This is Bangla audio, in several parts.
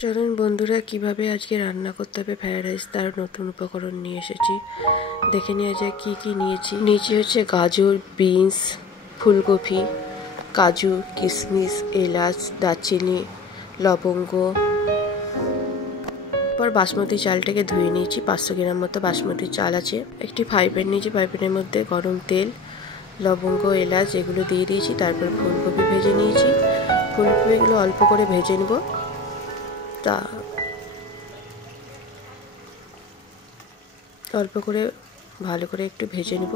চলুন বন্ধুরা, কিভাবে আজকে রান্না করতে হবে ফ্রাইড রাইস তার নতুন উপকরণ নিয়ে এসেছি। দেখে নেওয়া যায় কি কি নিয়েছি। নিচে হচ্ছে গাজর, বিনস, ফুলকপি, কাজু, কিশমিশ, এলাচ, দারচিনি, লবঙ্গ। পর বাসমতি চালটাকে ধুয়ে নিয়েছি। 500 গ্রাম মতো বাসমতি চাল আছে। একটি ফ্রাই প্যান নিয়েছি। ফ্রাই প্যানের মধ্যে গরম তেল, লবঙ্গ, এলাচ এগুলো দিয়ে দিয়েছি। তারপর ফুলকপি ভেজে নিয়েছি। ফুলকপিগুলো অল্প করে ভেজে নেব। অল্প করে ভালো করে একটু ভেজে নেব।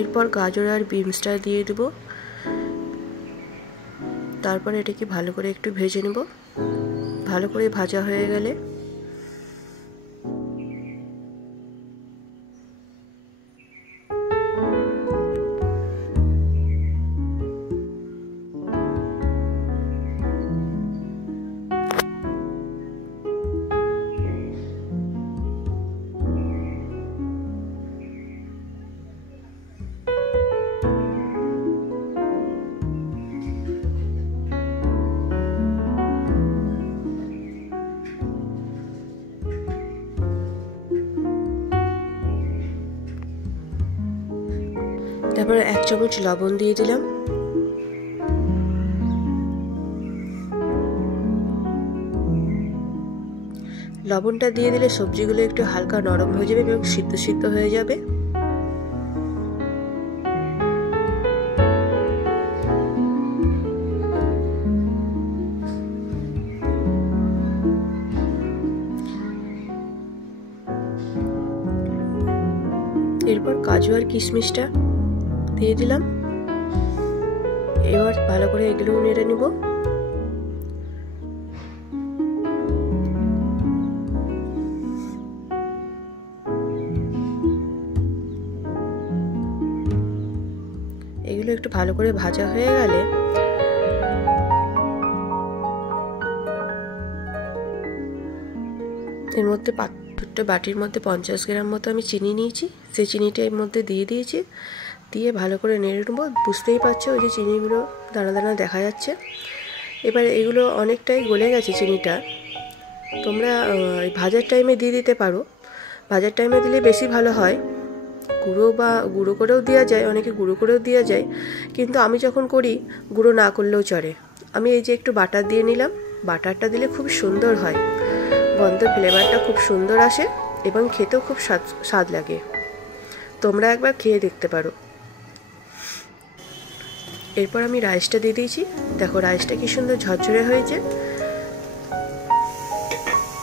এরপর গাজর আর বিনসটা দিয়ে দেব। তারপর এটাকে ভালো করে একটু ভেজে নেব। ভালো করে ভাজা হয়ে গেলে তারপর 1 চামচ লবণ দিয়ে দিলাম। লবণটা দিয়ে দিলে সবজিগুলো একটু হালকা নরম হয়ে যাবে এবং সিদ্ধ হয়ে যাবে। এরপর কাজু আর কিশমিশটা দিয়ে দিলাম। এবার ভালো করে এগুলো নেড়ে নিব। এগুলো একটু ভালো করে ভাজা হয়ে গেলে এর মধ্যে একটা বাটির মধ্যে 50 গ্রাম মতো আমি চিনি নিয়েছি। সেই চিনিটা এর মধ্যে দিয়ে দিয়েছি। দিয়ে ভালো করে নেড়ে নেবো। বুঝতেই পারছো ওই যে চিনিগুলো দানা দানা দেখা যাচ্ছে। এবার এগুলো অনেকটাই গলে গেছে চিনিটা। তোমরা ভাজার টাইমে দিয়ে দিতে পারো। ভাজার টাইমে দিলে বেশি ভালো হয়। গুঁড়ো করেও দেওয়া যায়, অনেকে গুঁড়ো করেও দেওয়া যায়, কিন্তু আমি যখন করি গুঁড়ো না করলেও চলে। আমি এই যে একটু বাটার দিয়ে নিলাম। বাটারটা দিলে খুব সুন্দর হয়, গন্ধ ফ্লেভারটা খুব সুন্দর আসে এবং খেতেও খুব স্বাদ লাগে। তোমরা একবার খেয়ে দেখতে পারো। এরপর আমি রাইসটা দিয়ে দিয়েছি। দেখো রাইসটা কি সুন্দর ঝরঝরে হয়েছে,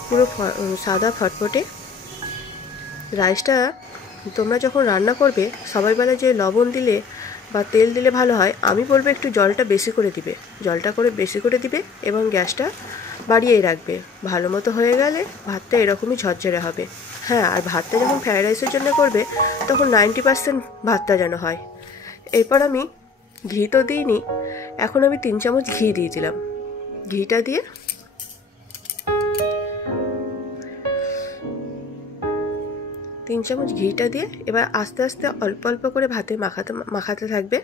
পুরো সাদা ফটফটে। রাইসটা তোমরা যখন রান্না করবে সবাই বলে যে লবণ দিলে বা তেল দিলে ভালো হয়। আমি বলবো একটু জলটা বেশি করে দিবে। বেশি করে দিবে এবং গ্যাসটা বাড়িয়েই রাখবে। ভালো মতো হয়ে গেলে ভাতটা এরকমই ঝরঝরে হবে। হ্যাঁ, আর ভাতটা যখন ফ্রাইড রাইসের জন্য করবে তখন 90% ভাতটা যেন হয়। এরপর আমি ঘি তো দিইনি, এখন আমি 3 চামচ ঘি দিয়ে দিলাম। ঘিটা দিয়ে এবার আস্তে আস্তে অল্প অল্প করে ভাতে মাখাতে থাকবে।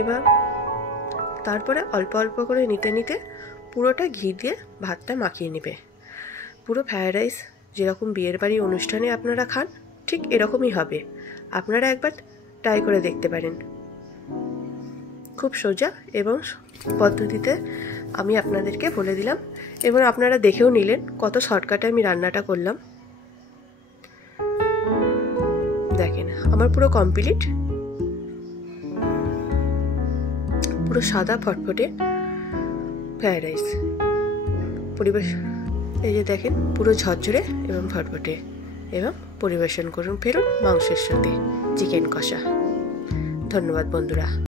এবার তারপরে অল্প অল্প করে নিতে পুরোটা ঘি দিয়ে ভাতটা মাখিয়ে নেবে। পুরো ফ্রাইড রাইস যেরকম বিয়ের বাড়ি অনুষ্ঠানে আপনারা খান ঠিক এরকমই হবে। আপনারা একবার ট্রাই করে দেখতে পারেন। খুব সোজা এবং পদ্ধতিতে আমি আপনাদেরকে বলে দিলাম এবং আপনারা দেখেও নিলেন কত শর্টকাটে আমি রান্নাটা করলাম। দেখেন আমার পুরো কমপ্লিট, পুরো সাদা ফটফটে ফ্রাইড রাইস এই যে দেখেন পুরো ঝরঝরে এবং ফটফটে। এবং পরিবেশন করুন ফেরুন মাংসের সাথে চিকেন কষা। ধন্যবাদ বন্ধুরা।